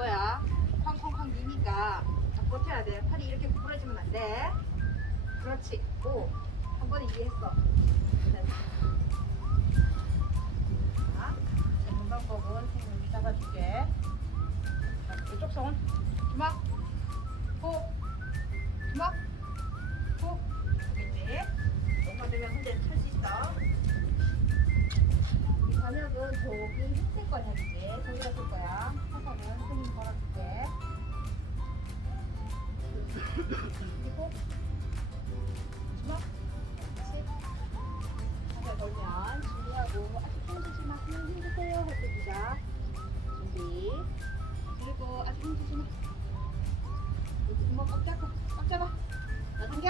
거야. 쾅쾅쾅 미니까 버텨야 돼. 팔이 이렇게 구부러지면 안 돼. 그렇지. 오. 한 번에 이해했어. 네. 자, 잡는 방법은 생을 잡아줄게. 자, 이쪽 손. 주먹. 호. 주먹. 호. 알겠지? 높아지면 혼자 찰수 있어. 이 관역은 저기 흰색 관역이지. 저기다 쓸 거야. 사선은 선생님 걸어줄게. 그리고 아직 힘주지 마. 그냥 힘주세요. 주먹 꽉 잡고 꽉 잡아. 나 당겨.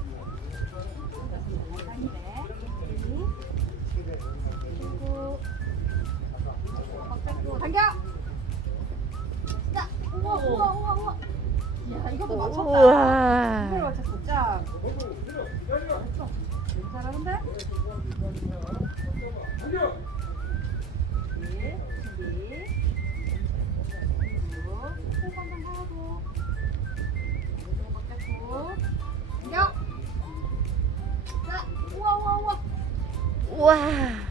당겨. 자, 우와, 우와, 우와, 우와. 야, 이것도 맞췄다. 이걸 우와. 맞췄어. 자, 잘했어. 너무 잘하는데? 준비, 우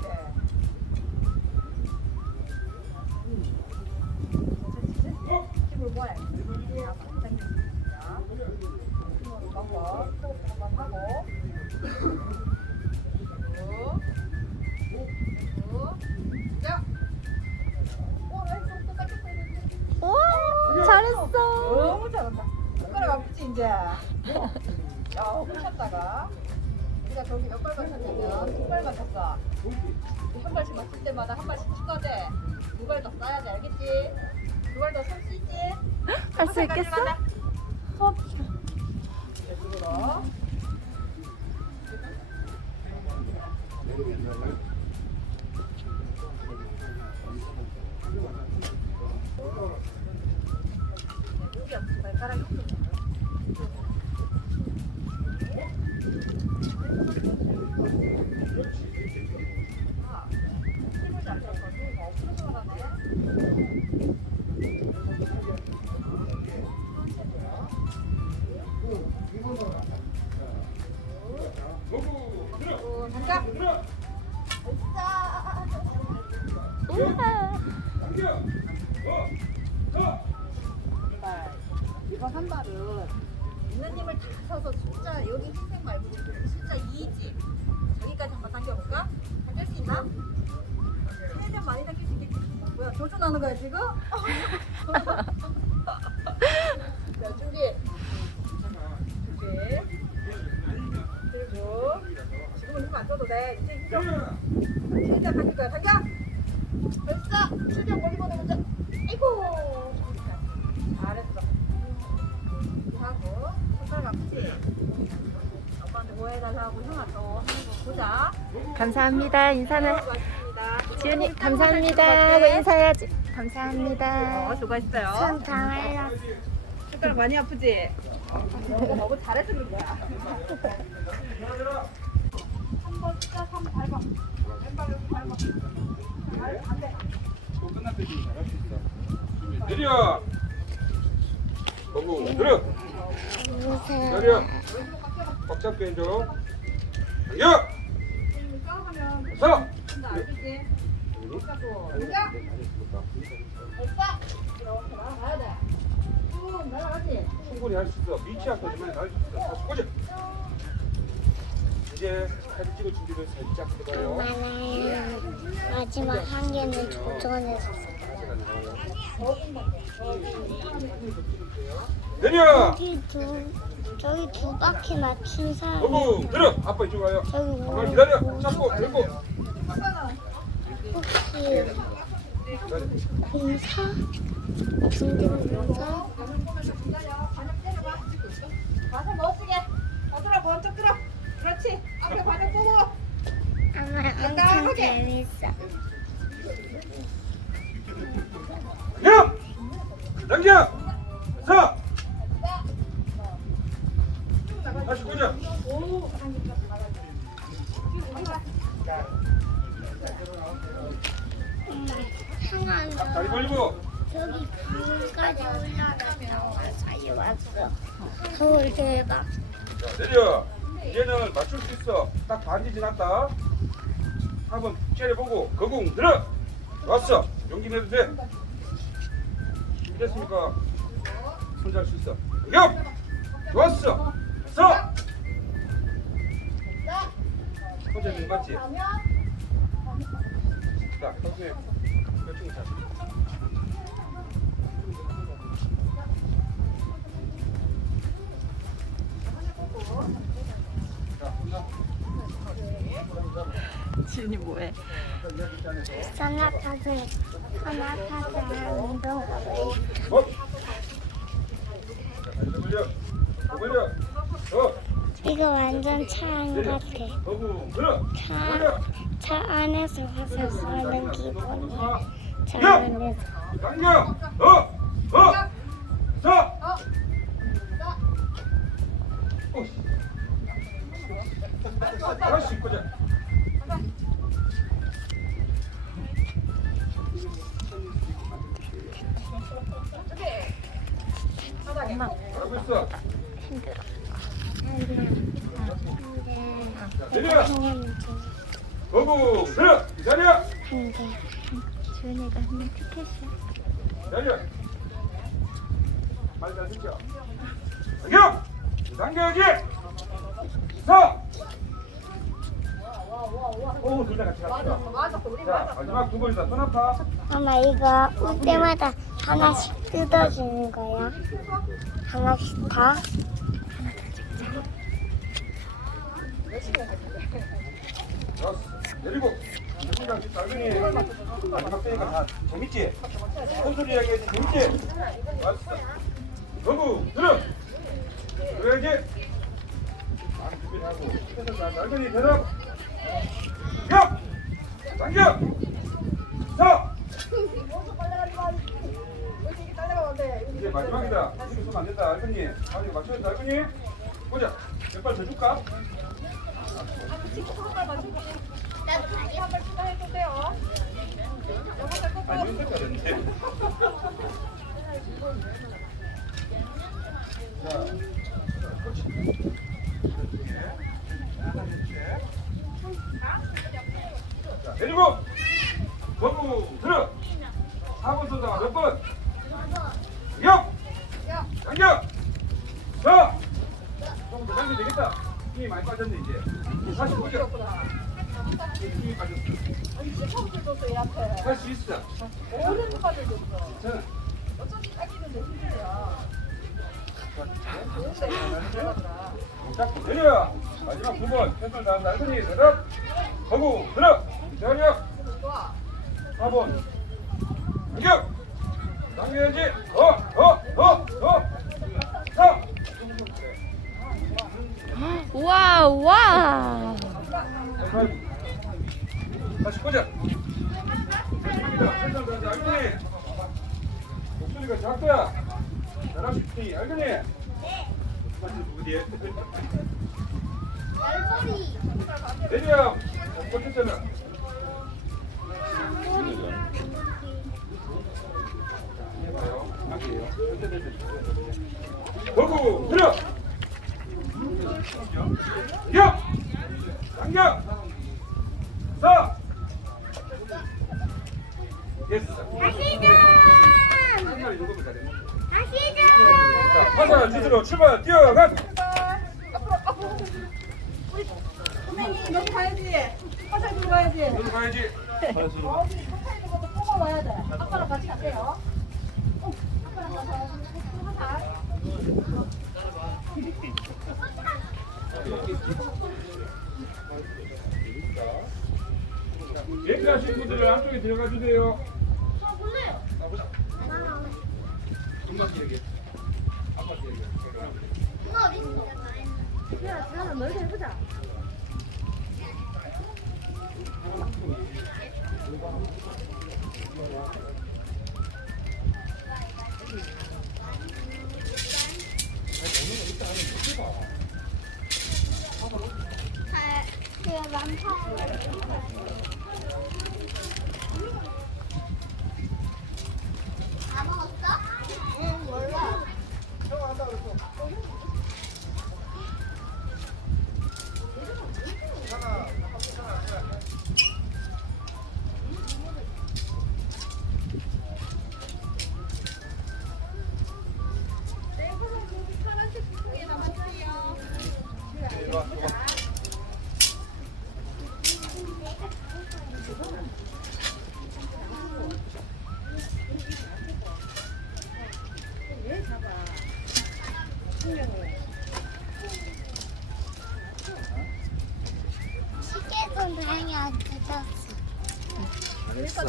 이제? 야, 훔쳤다가. 우리가 저기 몇발 맞췄냐면, 두발 맞췄어. 한 발씩 맞출 때마다 한 발씩 추가돼. 두 발더 써야 돼, 알겠지? 두 발 더 쏠 수 있지? 할 수 있겠어? 어. 이쪽으로. 여기 당길 거야. 당겨. 벌써 출병 멀리 보는 거죠? 아이고. 잘했어. 하고 손가락 아프지? 아빠한테 뭐 해달라고 형아 또 하는 거 보자. 감사합니다. 인사는. 지훈이 감사합니다. 하고 인사해야지. 감사합니다. 어, 수고했어요. 참 잘해요. 손가락 많이 아프지? 너가 너무 잘해서 그런 거야. 한번 숫자 3 밟아. 안 돼. 내려. 거부 들어. 내려. 꽉 잡게 해줘. 싸우면 서. 충분히 할 수 있어. 미치 이번에 할수 있어. 다시 꽂아. 이제 사진 찍을 준비를 살짝 해봐요. 마지막 한 개는 조전해서 내려. 여기 두 저기 두 바퀴 맞춘 사람이 거부 들어. 아빠 이쪽 와요. 저기 잠깐 기다려. 잡고 들고. 혹시 공사? 중등 공사? 가서 멋 엄청 재밌어 당겨. 당겨. 서. 다시 꽂아. 다리 벌리고. 저기 강까지 올라갔다 와서 왔어 서울 대박 자, 내려. 이제는 맞출 수 있어. 딱 반지 지났다. 한번 째려보고 거궁 들어. 왔어. 용기 내도 돼. 준비됐습니까? 손잡을 수 있어. 격. 좋았어. 서. 혼자 좀 맞지? 자, 선생님. 몇중 차. 자, 혼자. 지훈이 뭐해? 더 벌려. 더. 이거 완전 차안 내려. 같아. 차. 차 안에서 화살 쏘는 기분이야 차 야! 안에서 거부 들어. 기다려. 한개 주은이가 하는 티켓이야 기다려. 말잘 듣죠. 당겨. 당겨야지. 서. 오, 둘다 같이 갔다. 맞았어. 우리 자, 맞았어. 마지막 두 번이다. 손 아파. 엄마 이거 올 때마다 하나씩 뜯어주는 거야 하나씩 다 좋았어. 내리고. 누군가 달근이 마지막 때니까 다 재밌지? 큰 소리 이야기해야지 재밌지? 왔어. 거부 들어. 그래야지. 안 준비하고. 그래서 자, 달근이 대답. 격. 당겨. 서. 이제 마지막이다. 이거 쓰면 안 된다. 알겠니? 아, 이거 맞춰야 된다. 알겠니? 보자. 몇 발 더 줄까? 한발 추가해도 돼요. 아니, 이런 색깔 됐는데. 자, 그렇지. 자, 내리고. 거부 들어 4번 쏜다 몇 번? 역! 야, 당겨! 자! 조금 더 당기면 되겠다 힘이 많이 빠졌네 이제 다시 보자 할 수 있어 시간을 줬어. 어쩐지 이거. 잡고 내려 마지막 두번 최선을 다한 날더니 대답 거부 들어 대한이야 좋아. 4번 당겨 당겨야지 더더더더 4 우와 우와. 다시 다하지 알겠니? 목소리가 작다. 나랑 싶니 알겠니? 네. 누구 뒤에? 열머리. 내려. 벚꽃 했잖아. 해봐요. 할게요. 보고 들어. 여. 당겨. 서. 화살 주스로 출발. 우리 선생님, 여기 가야지. 화살 들고 가야지. 여기 가야지. 어디 화살 있는 것도 뽑아 와야 돼. 아빠랑 같이 가세요. 어, 아빠랑 가서 화살. 예가하신 분들은 안쪽에 들어가 주세요. 금방 얘기해. 아빠 얘기해. 야, 나는 너희가 해보자. 다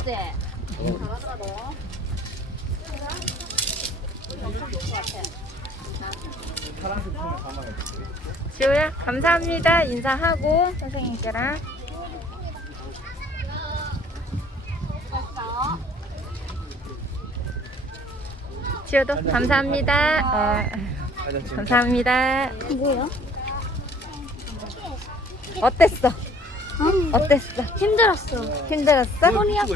잘하더라, 너. 지호야 감사합니다. 인사하고 선생님께랑. 지호도 감사합니다. 어, 감사합니다. 뭐야? 어땠어 어? 어땠어 힘들었어. 힘들었어 손이 아파.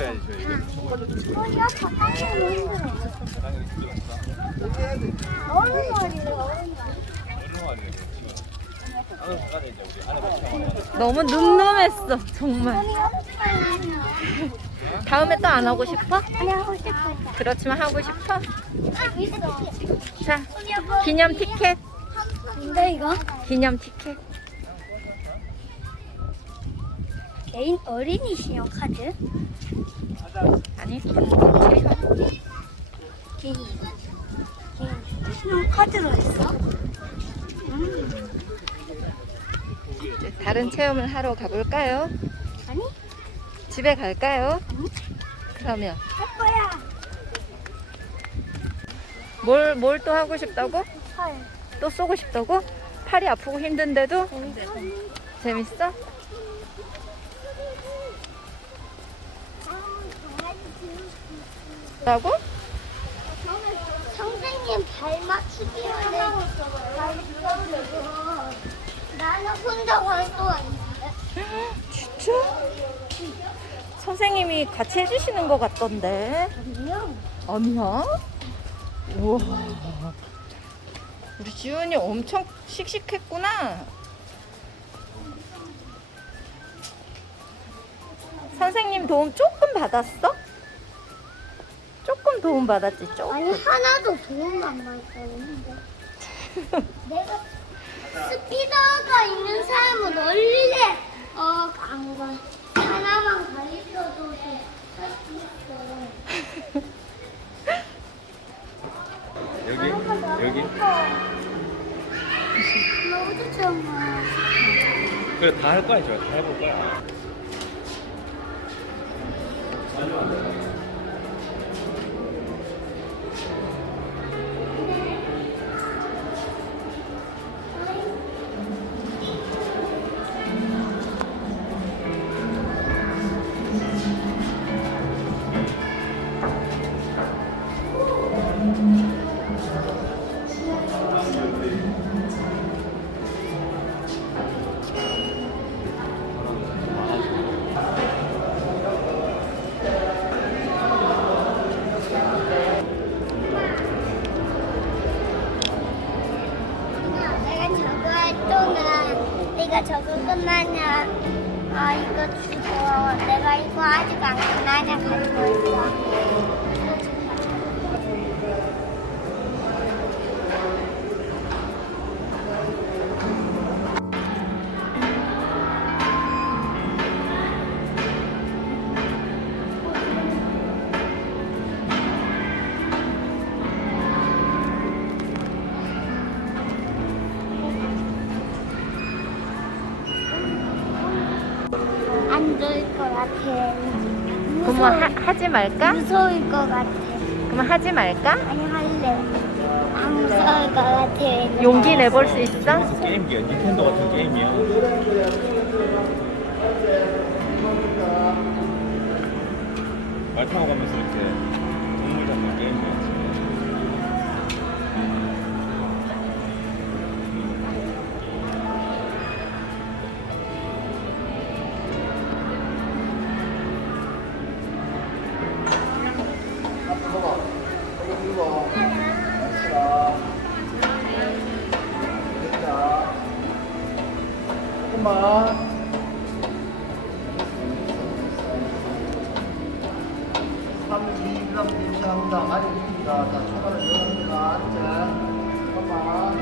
손이 아파. 당연히 힘들었어. 얼음말이래, 얼음말. 너무 늠름했어 정말 다음에 또 안 하고 싶어 아니 하고 싶어. 그렇지만 하고 싶어 아. 자 기념 티켓 근데 이거 기념 티켓 개인 어린이 신용 카드? 아니 개인 개인. 신용 카드로 했어? 이제 다른 체험을 하러 가볼까요? 아니. 집에 갈까요? 아니. 그러면. 할 거야. 뭘 뭘 또 하고 싶다고? 헐. 또 쏘고 싶다고? 팔이 아프고 힘든데도? 재밌어. 라고? 선생님 발 맞추기를 나는 혼자 활동하는데. 진짜? 선생님이 같이 해주시는 것 같던데. 안녕 아니야? 우와. 우리 지훈이 엄청 씩씩했구나. 선생님 도움 조금 받았어? 조금 도움 받았지, 조금. 아니 하나도 도움 안 받았는데. 내가 스피더가 있는 사람은 원래 어안 가. 하나만 가르쳐도 할수 있어. 여기 여기 너무 좋아. 그래 다 할 거야 저다 해볼 거야 내가 저거 끝나냐? 아 이거 주고 내가 이거 아직 안 끝나냐 가지고. 있어 말까? 무서울 것 같아 그러면 하지 말까? 아니 할래 안 무서울 것 같아 용기 내볼 수 있어? 게임기야 닌텐도 같은 게임이야 말 타고 가면서 이렇게 동물 잡는 게임이야 잠깐만.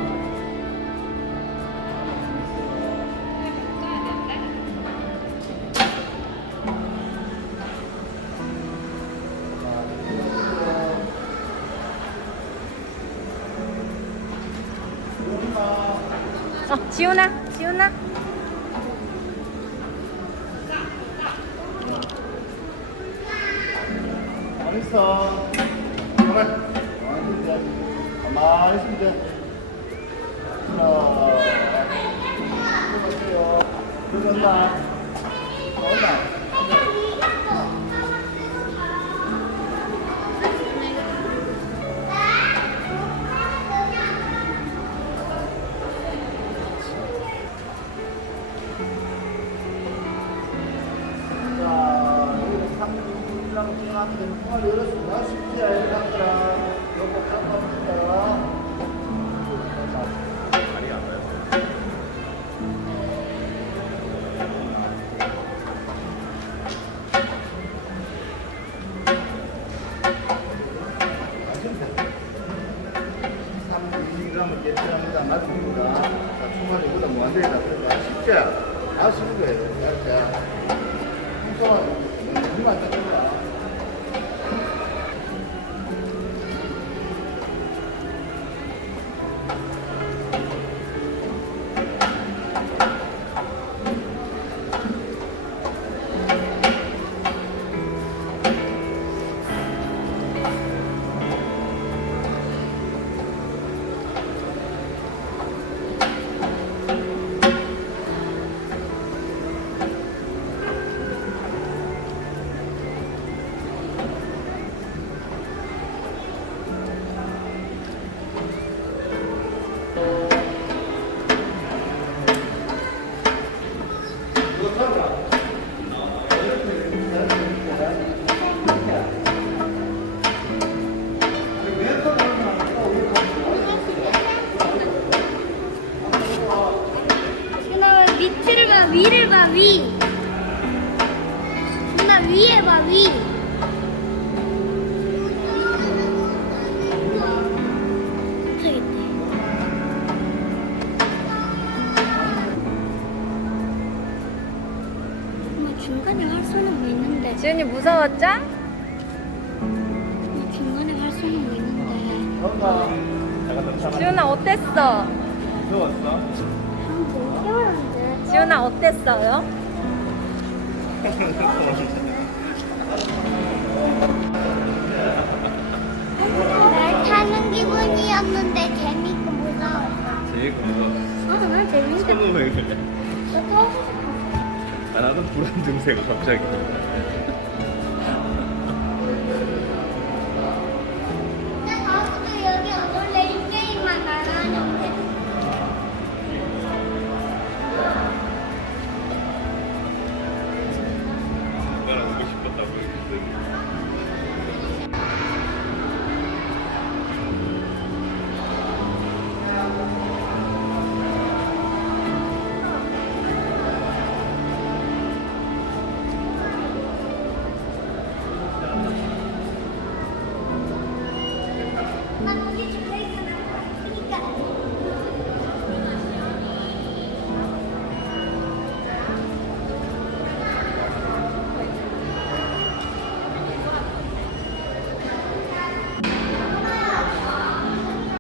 어, 지훈아, 지훈아. 자, 초반에 보다 무한대다. 그러니까 쉽지 거예요. 평소와 얼마 안 됩니다. 준아 밑을 봐위 지은이 무서웠죠? 중간에 할 수는 뭐 있는데. 지은아 어땠어? 한번 해봤는데. 지은아 어땠어요? 날 타는 기분이었는데 재밌고 무서웠어. 재밌고 무서워. 아, 난 재밌는데. 손은 왜 그래? 또 아, 나는 불안 증세가 갑자기.